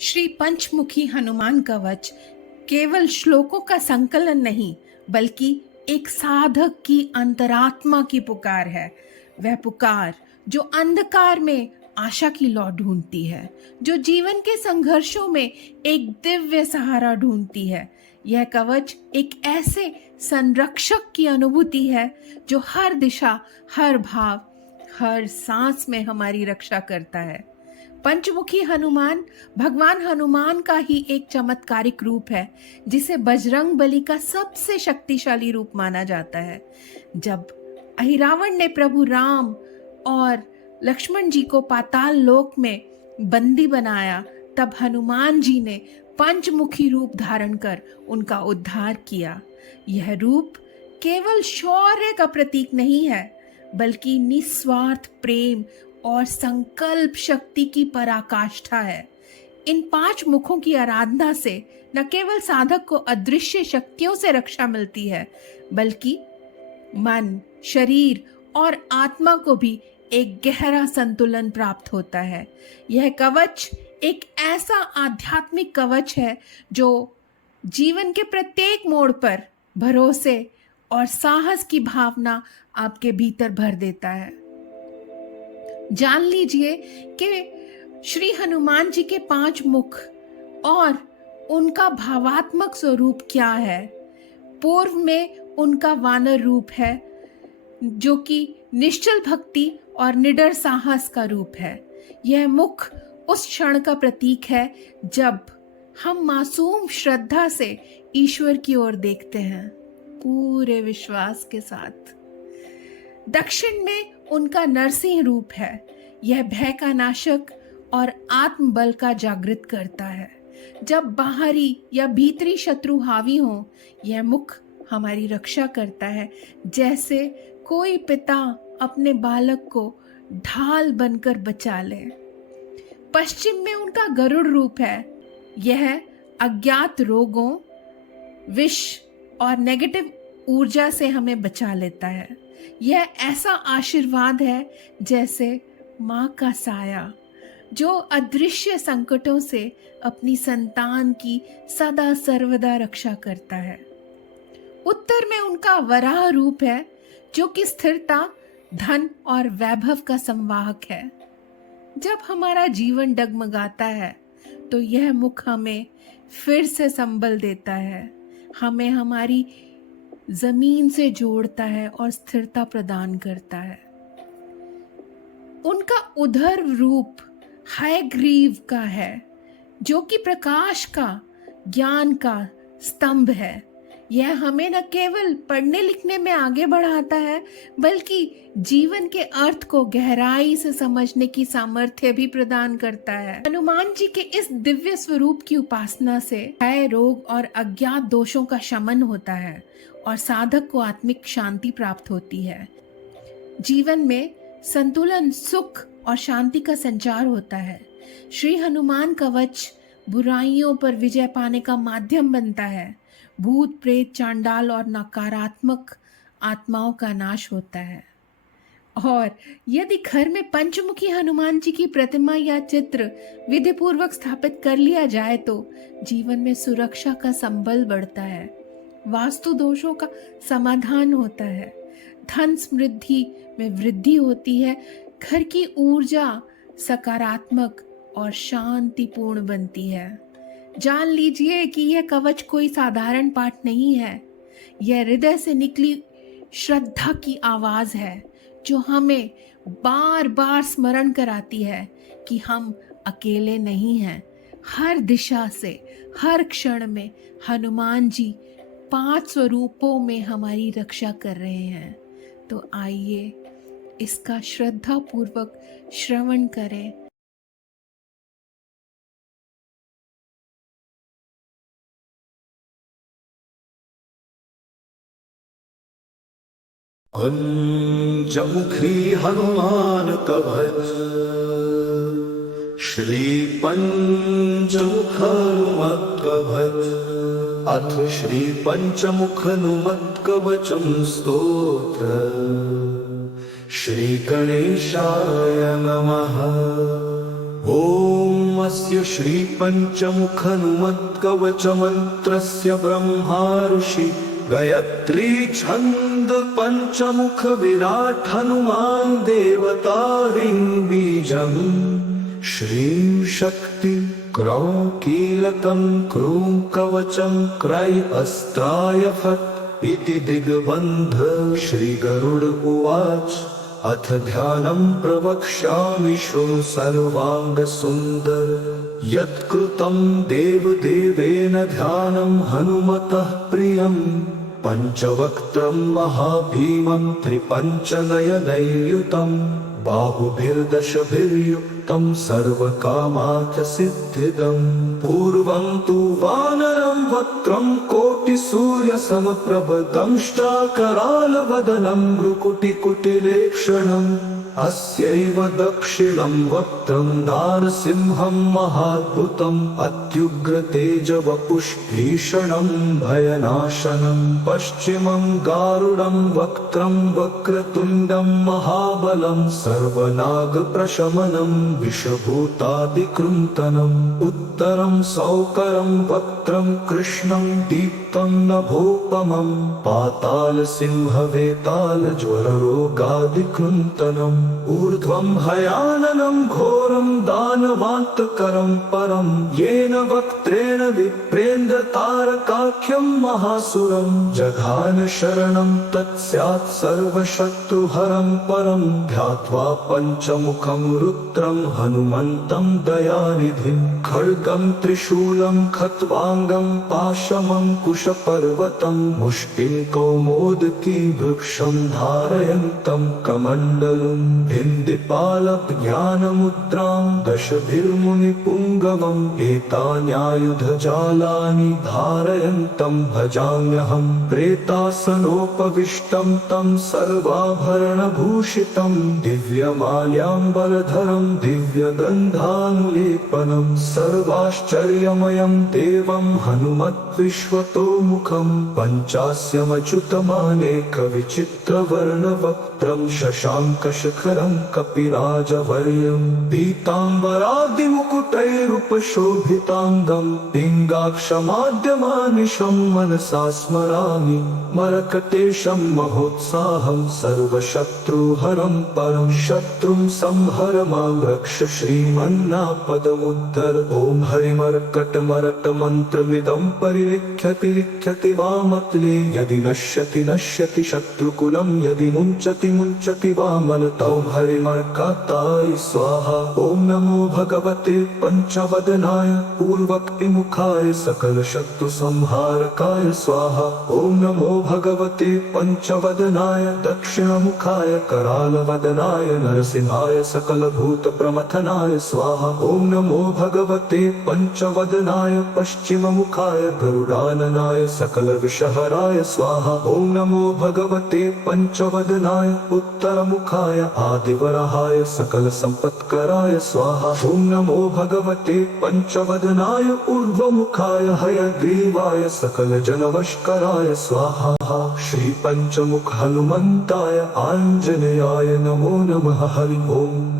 श्री पंचमुखी हनुमान कवच केवल श्लोकों का संकलन नहीं, बल्कि एक साधक की अंतरात्मा की पुकार है। वह पुकार जो अंधकार में आशा की लौ ढूंढती है, जो जीवन के संघर्षों में एक दिव्य सहारा ढूंढती है। यह कवच एक ऐसे संरक्षक की अनुभूति है जो हर दिशा, हर भाव, हर सांस में हमारी रक्षा करता है। पंचमुखी हनुमान भगवान हनुमान का ही एक चमत्कारिक रूप है, जिसे बजरंग बली का सबसे शक्तिशाली रूप माना जाता है। जब अहिरावण ने प्रभु राम और लक्ष्मण जी को पाताल लोक में बंदी बनाया, तब हनुमान जी ने पंचमुखी रूप धारण कर उनका उद्धार किया। यह रूप केवल शौर्य का प्रतीक नहीं है, बल्कि निस्वार्थ प्रेम और संकल्प शक्ति की पराकाष्ठा है। इन 5 मुखों की आराधना से न केवल साधक को अदृश्य शक्तियों से रक्षा मिलती है, बल्कि मन, शरीर और आत्मा को भी एक गहरा संतुलन प्राप्त होता है। यह कवच एक ऐसा आध्यात्मिक कवच है जो जीवन के प्रत्येक मोड़ पर भरोसे और साहस की भावना आपके भीतर भर देता है। जान लीजिए कि श्री हनुमान जी के 5 मुख और उनका भावात्मक स्वरूप क्या है। पूर्व में उनका वानर रूप है, जो कि निश्चल भक्ति और निडर साहस का रूप है। यह मुख उस क्षण का प्रतीक है जब हम मासूम श्रद्धा से ईश्वर की ओर देखते हैं, पूरे विश्वास के साथ। दक्षिण में उनका नरसिंह रूप है। यह भय का नाशक और आत्मबल का जागृत करता है। जब बाहरी या भीतरी शत्रु हावी हो, यह मुख हमारी रक्षा करता है, जैसे कोई पिता अपने बालक को ढाल बनकर बचा ले। पश्चिम में उनका गरुड़ रूप है। यह अज्ञात रोगों, विष और नेगेटिव ऊर्जा से हमें बचा लेता है। यह ऐसा आशीर्वाद है जैसे माँ का साया, जो अदृश्य संकटों से अपनी संतान की सदा सर्वदा रक्षा करता है। उत्तर में उनका वराह रूप है, जो कि स्थिरता, धन और वैभव का संवाहक है। जब हमारा जीवन डगमगाता है, तो यह मुख हमें फिर से संबल देता है, हमें हमारी जमीन से जोड़ता है और स्थिरता प्रदान करता है। उनका उधर रूप हयग्रीव का है, जो कि प्रकाश का, ज्ञान का स्तंभ है। यह हमें न केवल पढ़ने लिखने में आगे बढ़ाता है, बल्कि जीवन के अर्थ को गहराई से समझने की सामर्थ्य भी प्रदान करता है। हनुमान जी के इस दिव्य स्वरूप की उपासना से भय, रोग और अज्ञात दोषों का शमन होता है और साधक को आत्मिक शांति प्राप्त होती है। जीवन में संतुलन, सुख और शांति का संचार होता है। श्री हनुमान कवच बुराइयों पर विजय पाने का माध्यम बनता है। भूत, प्रेत, चांडाल और नकारात्मक आत्माओं का नाश होता है। और यदि घर में पंचमुखी हनुमान जी की प्रतिमा या चित्र विधि पूर्वक स्थापित कर लिया जाए, तो जीवन में सुरक्षा का संबल बढ़ता है, वास्तु दोषों का समाधान होता है, धन समृद्धि में वृद्धि होती है, घर की ऊर्जा सकारात्मक और शांतिपूर्ण बनती है। जान लीजिए कि यह कवच कोई साधारण पाठ नहीं है। यह हृदय से निकली श्रद्धा की आवाज है, जो हमें बार बार स्मरण कराती है कि हम अकेले नहीं हैं। हर दिशा से, हर क्षण में हनुमान जी 5 स्वरूपों में हमारी रक्षा कर रहे हैं। तो आइए इसका श्रद्धा पूर्वक श्रवण करें। पंचमुखी हनुमान कवच श्री पंचमुख हनुमत कवच अथ श्री पंचमुख हनुमत कवचम स्तोत्र श्री गणेशाय नमः। ओम ॐ श्रीपञ्चमुखहनुमत्कवचमन्त्रस्य ब्रह्मा ऋषि गायत्री छन्द पञ्चमुख विराट् हनुमान् देवतारिं बीजम् श्रीं शक्ति क्रौं कीलकं क्रूं कवचं क्रय अस्त्राय फट् इति दिग्बन्ध श्रीगरुड उवाच अथ ध्यानं प्रवक्ष्यामि शृणु सर्वाङ्गसुन्दर यत्कृतं देवदेवेन ध्यानं हनुमतः प्रियं पञ्चवक्त्रं महाभीमं त्रिपञ्चनयनैर्युतं बाहुभिर्दशभिर्युक्तं सर्वकामार्थसिद्धिदं पूर्वं तु वानरं वक्त्रं कोटिसूर्यसमप्रभ दंष्ट्राकरालवदनं भ्रुकुटिकुटिलेक्षणम् अस्यैव दक्षिणं वक्त्रं नारसिंहं महाद्भुतम् अत्युग्रतेजवपुष्भीषणं भयनाशनं पश्चिमं गारुडं वक्त्रं वक्रतुण्डं महाबलं सर्वनागप्रशमनं विषभूतादिकृन्तनम् उत्तरं सौकरं वक्त्रं कृष्णं दीप्तं नभोपमं पातालसिंहवेतालज्वररोगादिकृन्तनम् ऊर्ध्वं हयाननं घोरं दानवान्तकरं परं येन वक्त्रेण विप्रेन्द्रतारकाख्यं महासुरं जघान शरणं तत्स्यात् सर्वशत्रुहरं परं ध्यात्वा पञ्चमुखं रुद्रं हनुमन्तं दयानिधिं खड्गं त्रिशूलं खट्वाङ्गं पाशमं कुशपर्वतं मुष्टिं कौमोदकी वृक्षं धारयन्तं कमण्डलम् भिन्दिपालज्ञानमुद्रां दशभिर्मुनिपुङ्गवम् एतान्यायुधजालानि धारयन्तं भजाम्यहं प्रेतासनोपविष्टं तं सर्वाभरणभूषितं दिव्यमाल्याम्बरधरं दिव्यगन्धानुलेपनं सर्वाश्चर्यमयं देवं हनुमद्विश्वतोमुखं पञ्चास्यमच्युतमानेकविचित्रवर्णवक्त्रं शशाङ्कशखरं कपिराजवर्यं पीताम्बरादिमुकुटैरुपशोभिताङ्गं पिङ्गाक्षमाद्यमानिशं मनसा स्मरामि मरकटेशं महोत्साहं सर्वशत्रुहरं परं शत्रुं संहर मां रक्ष श्रीमन्नापदमुद्धर ॐ हरिमर्कटमरकमन्त्रमिदं परिलिख्यति वामक्ले यदि नश्यति नश्यति शत्रुकुलं यदि मुञ्चति वामलतौ हरिमर्काताय स्वाहा ॐ नमो भगवते पञ्चवदनाय पूर्वक्तिमुखाय सकलशत्रुसंहारकाय स्वाहा ॐ नमो भगवते पञ्चवदनाय दक्षिणमुखाय करालवदनाय नरसिंहाय सकलभूतप्रमथनाय स्वाहा ॐ नमो भगवते पञ्चवदनाय पश्चिममुखाय गरुडाननाय सकलविषहराय स्वाहा ॐ नमो भगवते पञ्चवदनाय उत्तरमुखाय आदिवराहाय सकलसम्पत्कराय स्वाहा ॐ नमो भगवते पञ्चवदनाय ऊर्ध्वमुखाय हयग्रीवाय सकलजनवशकराय स्वाहा श्रीपञ्चमुख हनुमन्ताय आञ्जनेयाय नमो नमः हरि ओम्।